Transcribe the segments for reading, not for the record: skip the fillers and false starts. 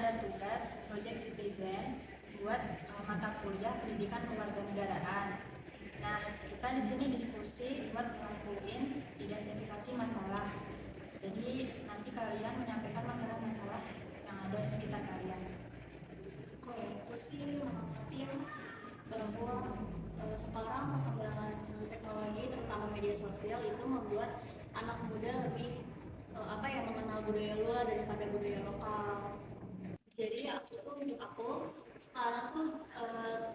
ada tugas Project Citizen buat mata kuliah pendidikan kewarganegaraan. Nah, kita di sini diskusi buat ngelakuin identifikasi masalah. Jadi nanti kalian menyampaikan masalah-masalah yang ada di sekitar kalian. Kalau aku sih mengamati bahwa sekarang perkembangan teknologi terutama media sosial itu membuat anak muda lebih mengenal budaya luar daripada budaya lokal. Jadi menurut aku sekarang tuh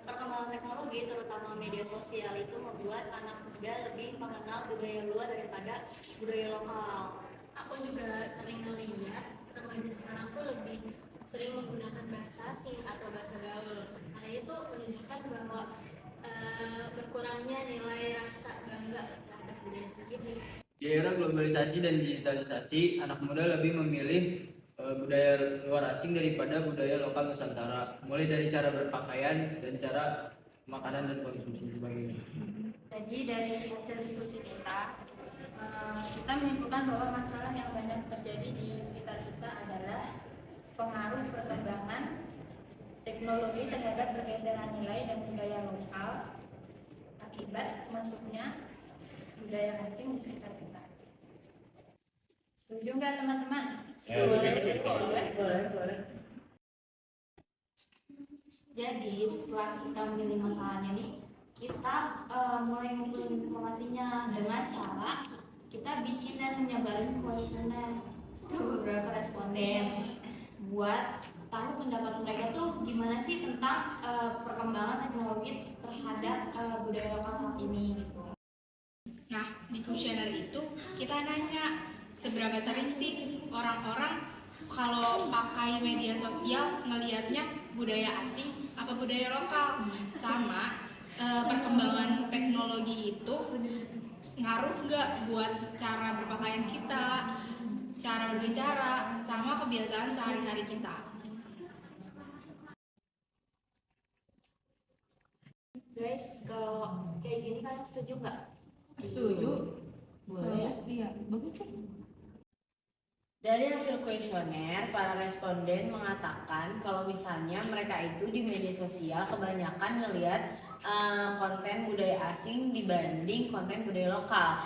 perkembangan teknologi terutama media sosial itu membuat anak muda lebih mengenal budaya luar daripada budaya lokal. Aku juga sering melihat remaja sekarang tuh lebih sering menggunakan bahasa asing atau bahasa gaul. Hal itu menunjukkan bahwa berkurangnya nilai rasa bangga terhadap budaya sendiri. Di era globalisasi dan digitalisasi, anak muda lebih memilih budaya luar asing daripada budaya lokal Nusantara, mulai dari cara berpakaian dan cara makanan dan konsumsi sebagainya. Jadi dari hasil diskusi kita menyimpulkan bahwa masalah yang banyak terjadi di sekitar kita adalah pengaruh perkembangan teknologi terhadap pergeseran nilai dan budaya lokal akibat masuknya budaya asing di sekitar kita. Setuju nggak teman-teman? Boleh. Jadi setelah kita memilih masalahnya nih, kita mulai ngumpulin informasinya dengan cara kita bikin dan menyebarin kuesioner ke beberapa responden buat tahu pendapat mereka tuh gimana sih tentang perkembangan teknologi terhadap budaya lokal saat ini gitu. Nah, di kuesioner itu kita nanya seberapa sering sih orang-orang kalau pakai media sosial ngelihatnya budaya asing apa budaya lokal, sama perkembangan teknologi itu ngaruh nggak buat cara berpakaian kita, cara berbicara, sama kebiasaan sehari-hari kita. Guys, kalau kayak gini kalian setuju nggak? Setuju? Boleh? Iya, bagus kan? Dari hasil kuesioner, para responden mengatakan kalau misalnya mereka itu di media sosial kebanyakan ngelihat konten budaya asing dibanding konten budaya lokal.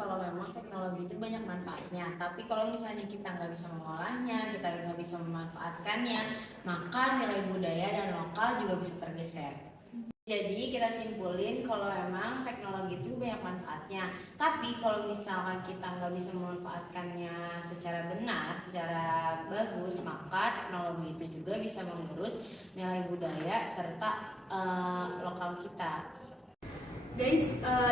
Kalau memang teknologi itu banyak manfaatnya, tapi kalau misalnya kita nggak bisa mengolahnya, kita nggak bisa memanfaatkannya, maka nilai budaya dan lokal juga bisa tergeser. Jadi kita simpulin kalau memang teknologi itu banyak manfaatnya, tapi kalau misalkan kita nggak bisa memanfaatkannya secara benar, secara bagus, maka teknologi itu juga bisa menggerus nilai budaya serta lokal kita. Guys,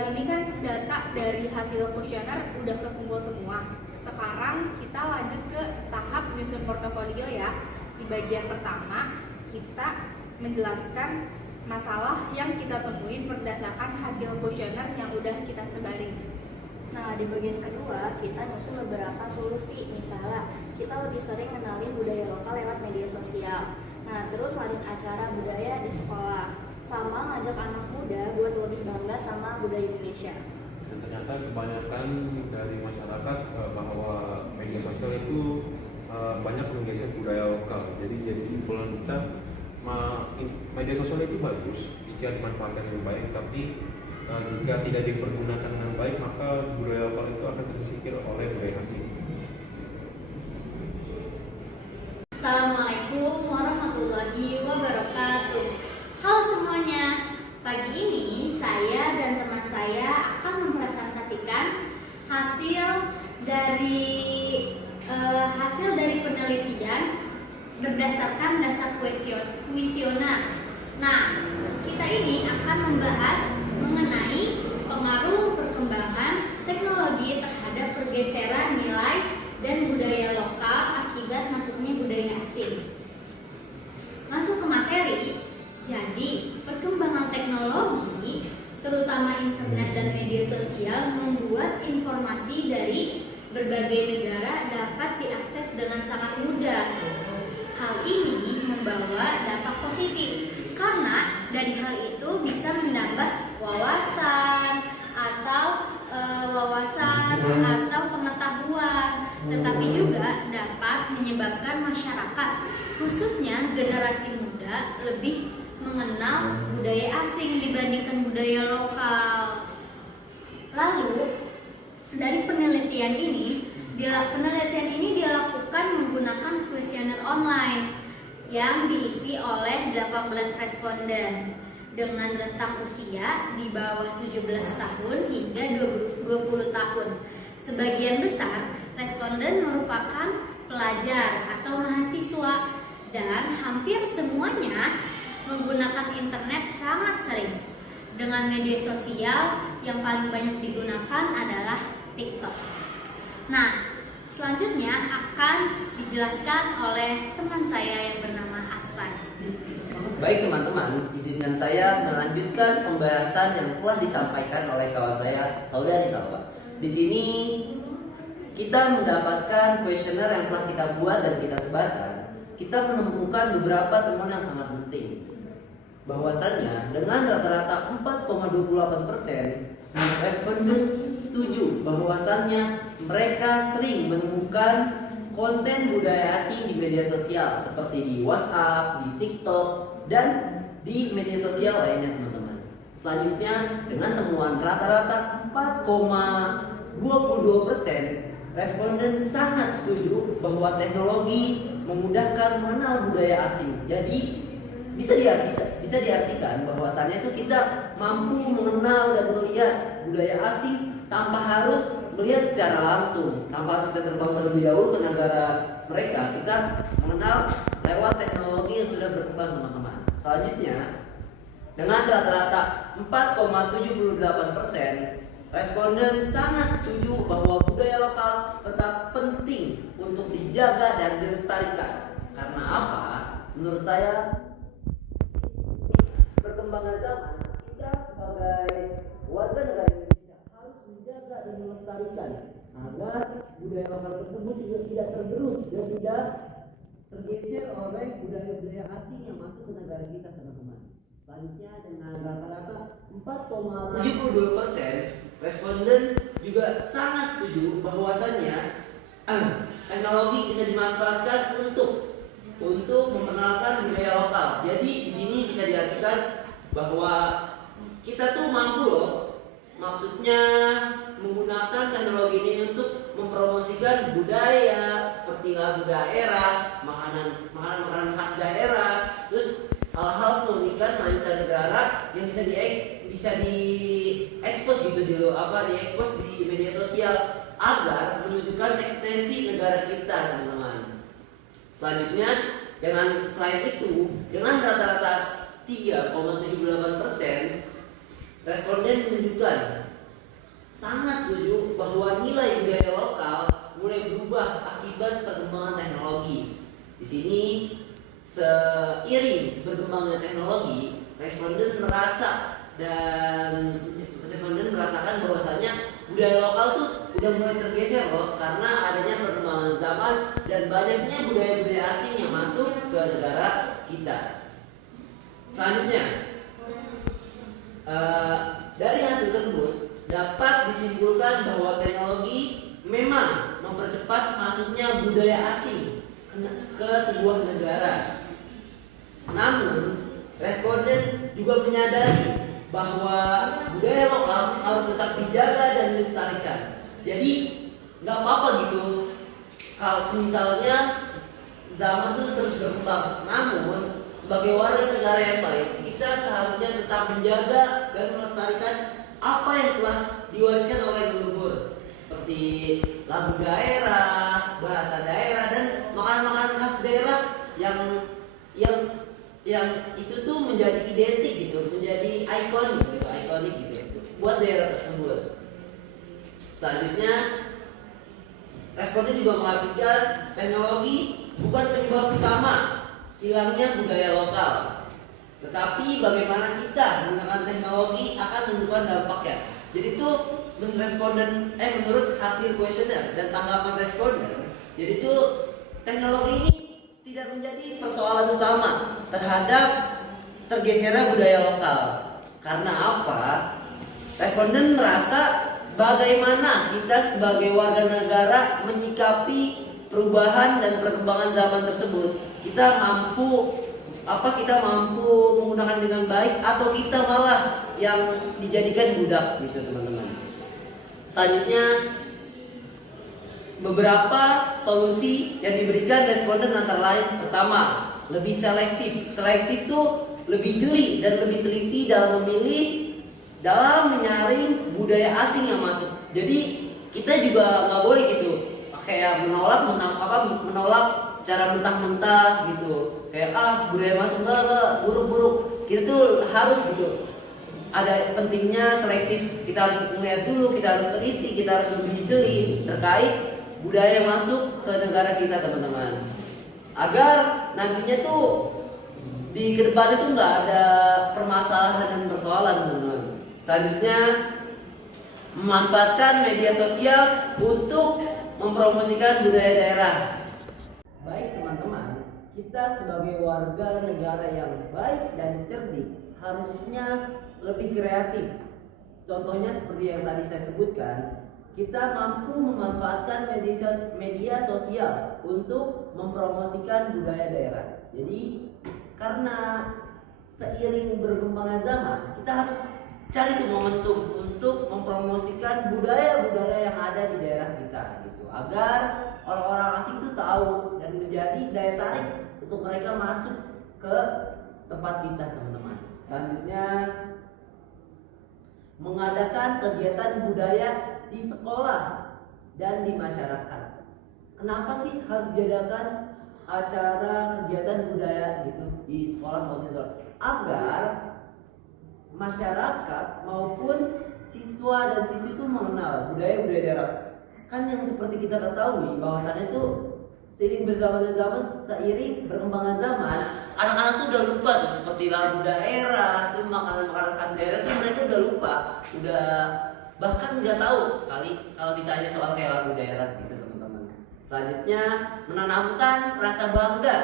ini kan data dari hasil kuesioner udah kekumpul semua. Sekarang kita lanjut ke tahap nyusun portofolio ya. Di bagian pertama kita menjelaskan masalah yang kita temuin berdasarkan hasil kuesioner yang udah kita sebarin. Nah, di bagian kedua kita nyusun beberapa solusi. Misalnya, kita lebih sering kenalin budaya lokal lewat media sosial. Nah, terus ngadain acara budaya di sekolah, sama ngajak anak muda buat lebih bangga sama budaya Indonesia. Dan ternyata kebanyakan dari masyarakat bahwa media sosial itu banyak menggeser budaya lokal. Jadi simpulan kita, media sosial itu bagus jika dimanfaatkan dengan baik, tapi jika tidak dipergunakan dengan baik, maka budaya lokal itu akan tersingkir oleh budaya asing. Assalamualaikum warahmatullahi wabarakatuh. Halo semuanya, pagi ini saya dan teman saya akan mempresentasikan hasil dari penelitian berdasarkan dasar kuesioner. Nah, kita ini akan membahas mengenai pengaruh perkembangan teknologi terhadap pergeseran nilai dan budaya lokal akibat masuknya budaya asing. Masuk ke materi, jadi perkembangan teknologi, terutama internet dan media sosial, membuat informasi dari berbagai negara dapat diakses dengan sangat mudah. Hal ini membawa dampak positif karena dari hal itu bisa menambah wawasan atau pengetahuan tetapi juga dapat menyebabkan masyarakat, khususnya generasi muda, lebih mengenal budaya asing dibandingkan budaya lokal. Lalu, dari penelitian ini dilakukan menggunakan kuesioner online yang diisi oleh 18 responden dengan rentang usia di bawah 17 tahun hingga 20 tahun. Sebagian besar responden merupakan pelajar atau mahasiswa dan hampir semuanya menggunakan internet sangat sering. Dengan media sosial yang paling banyak digunakan adalah TikTok. Nah, selanjutnya akan dijelaskan oleh teman saya yang bernama Asfan. Baik teman-teman, izinkan saya melanjutkan pembahasan yang telah disampaikan oleh kawan saya, Saudari Salwa. Di sini kita mendapatkan kuesioner yang telah kita buat dan kita sebarkan. Kita menemukan beberapa temuan yang sangat penting. Bahwasannya dengan rata-rata 4,28% responden setuju bahwasannya mereka sering menemukan konten budaya asing di media sosial seperti di WhatsApp, di TikTok, dan di media sosial lainnya teman-teman. Selanjutnya dengan temuan rata-rata 4,22% responden sangat setuju bahwa teknologi memudahkan mengenal budaya asing. Jadi bisa diartikan bahwasannya itu kita mampu mengenal dan melihat budaya asing tanpa harus melihat secara langsung, tanpa harus kita terbang terlebih dahulu ke negara mereka. Kita mengenal lewat teknologi yang sudah berkembang teman-teman. Selanjutnya dengan rata-rata 4,78% responden sangat setuju bahwa budaya lokal tetap penting untuk dijaga dan dilestarikan. Karena apa? Menurut saya perkembangan zaman, kita sebagai warga negara Indonesia harus menjaga dan melestarikan agar budaya lokal tersebut tidak tergerus dan tidak tergeser oleh budaya-budaya asing yang masuk ke negara kita teman-teman. Selanjutnya dengan rata-rata 4,72% responden juga sangat setuju bahwasannya teknologi bisa dimanfaatkan untuk memperkenalkan budaya lokal. Jadi di sini bisa diartikan bahwa kita tuh mampu loh, maksudnya menggunakan teknologi ini untuk mempromosikan budaya seperti lagu daerah, makanan khas daerah, terus hal-hal keunikan mancanegara yang bisa diekspos gitu diekspos di media sosial agar menunjukkan eksistensi negara kita teman-teman. Selanjutnya selain itu dengan rata-rata 3,78% responden menunjukkan sangat setuju bahwa nilai budaya lokal mulai berubah akibat perkembangan teknologi. Di sini seiring berkembangnya teknologi, responden merasakan bahwasanya budaya lokal tuh udah mulai tergeser loh karena adanya perkembangan zaman dan banyaknya budaya-budaya asing yang masuk ke negara kita. Selanjutnya, dari hasil tersebut dapat disimpulkan bahwa teknologi memang mempercepat masuknya budaya asing ke sebuah negara. Namun, responden juga menyadari bahwa budaya lokal harus tetap dijaga dan dilestarikan. Jadi nggak apa-apa gitu kalau misalnya zaman itu terus berkembang. Namun sebagai warga negara yang baik, kita seharusnya tetap menjaga dan melestarikan apa yang telah diwariskan oleh leluhur, seperti lagu daerah, bahasa daerah, dan makanan-makanan khas daerah yang itu tuh menjadi identik gitu, menjadi ikonik gitu buat daerah tersebut. Selanjutnya, responden juga mengartikan teknologi bukan penyebab utama hilangnya budaya lokal, tetapi bagaimana kita menggunakan teknologi akan menentukan dampaknya. Jadi itu menurut hasil kuesioner dan tanggapan responden, jadi itu teknologi ini tidak menjadi persoalan utama terhadap tergesernya budaya lokal. Karena apa? Responden merasa bagaimana kita sebagai warga negara menyikapi perubahan dan perkembangan zaman tersebut. Kita mampu menggunakan dengan baik atau kita malah yang dijadikan budak gitu teman-teman. Selanjutnya beberapa solusi yang diberikan responden antara lain, pertama, lebih selektif. Selektif tuh lebih jeli dan lebih teliti dalam menyaring budaya asing yang masuk. Jadi kita juga nggak boleh gitu kayak menolak secara mentah-mentah gitu. Kayak budaya masuk enggak buruk-buruk. Kita tuh harus gitu. Ada pentingnya selektif. Kita harus melihat dulu, kita harus teliti, kita harus lebih jeli terkait budaya yang masuk ke negara kita teman-teman. Agar nantinya tuh di kedepan itu nggak ada permasalahan dan persoalan teman-teman. Selanjutnya memanfaatkan media sosial untuk mempromosikan budaya daerah. Baik teman-teman, kita sebagai warga negara yang baik dan cerdik harusnya lebih kreatif. Contohnya seperti yang tadi saya sebutkan, kita mampu memanfaatkan media sosial untuk mempromosikan budaya daerah. Jadi karena seiring berkembangnya zaman, kita harus cari tuh momentum untuk mempromosikan budaya-budaya yang ada di daerah kita gitu, agar orang-orang asing itu tahu dan menjadi daya tarik untuk mereka masuk ke tempat kita teman-teman. Selanjutnya mengadakan kegiatan budaya di sekolah dan di masyarakat. Kenapa sih harus diadakan acara kegiatan budaya gitu di sekolah maupun agar masyarakat maupun siswa dan siswi itu mengenal budaya-budaya daerah. Kan yang seperti kita ketahui bahwasannya itu seiring seiring berkembangan zaman, anak-anak tuh udah lupa tuh seperti lagu daerah, tuh makanan-makanan khas daerah tuh mereka udah lupa, udah bahkan nggak tahu kali kalau ditanya soal kayak lagu daerah gitu teman-teman. Selanjutnya menanamkan rasa bangga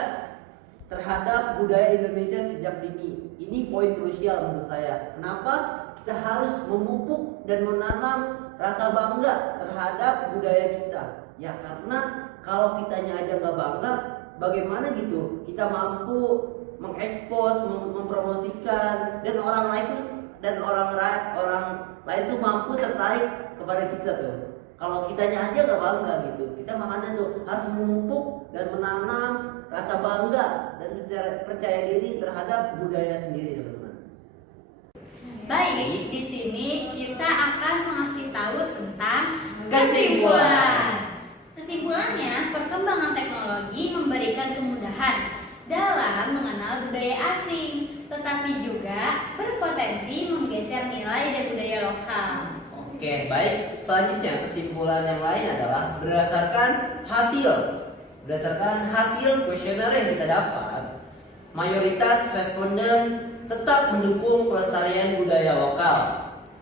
terhadap budaya Indonesia sejak dini. Ini poin krusial menurut saya. Kenapa kita harus memupuk dan menanam rasa bangga terhadap budaya kita? Ya karena kalau kitanya aja nggak bangga, bagaimana gitu kita mampu mengekspos, mempromosikan dan orang lain tuh mampu tertarik kepada kita tuh. Kalau kitanya aja nggak bangga gitu, kita makanya tuh harus memupuk dan menanam rasa bangga dan percaya diri terhadap budaya sendiri teman-teman. Baik, di sini kita akan mengasih tahu tentang kesimpulan. Kesimpulannya, perkembangan teknologi memberikan kemudahan dalam mengenal budaya asing, tetapi juga berpotensi menggeser nilai dan budaya lokal. Oke, baik. Selanjutnya kesimpulan yang lain adalah berdasarkan hasil kuesioner yang kita dapat, mayoritas responden tetap mendukung pelestarian budaya lokal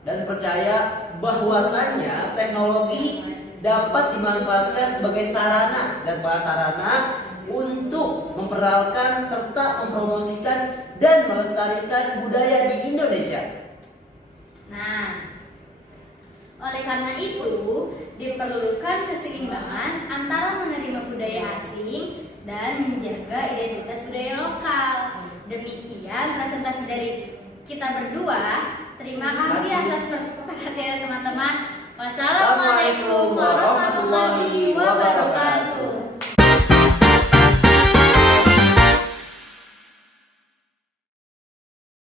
dan percaya bahwasannya teknologi dapat dimanfaatkan sebagai sarana dan prasarana untuk memperkenalkan serta mempromosikan dan melestarikan budaya di Indonesia. Nah, oleh karena itu diperlukan keseimbangan antara menerima budaya asing dan menjaga identitas budaya lokal. Demikian presentasi dari kita berdua. Terima kasih atas perhatian teman-teman. Wassalamualaikum warahmatullahi wabarakatuh.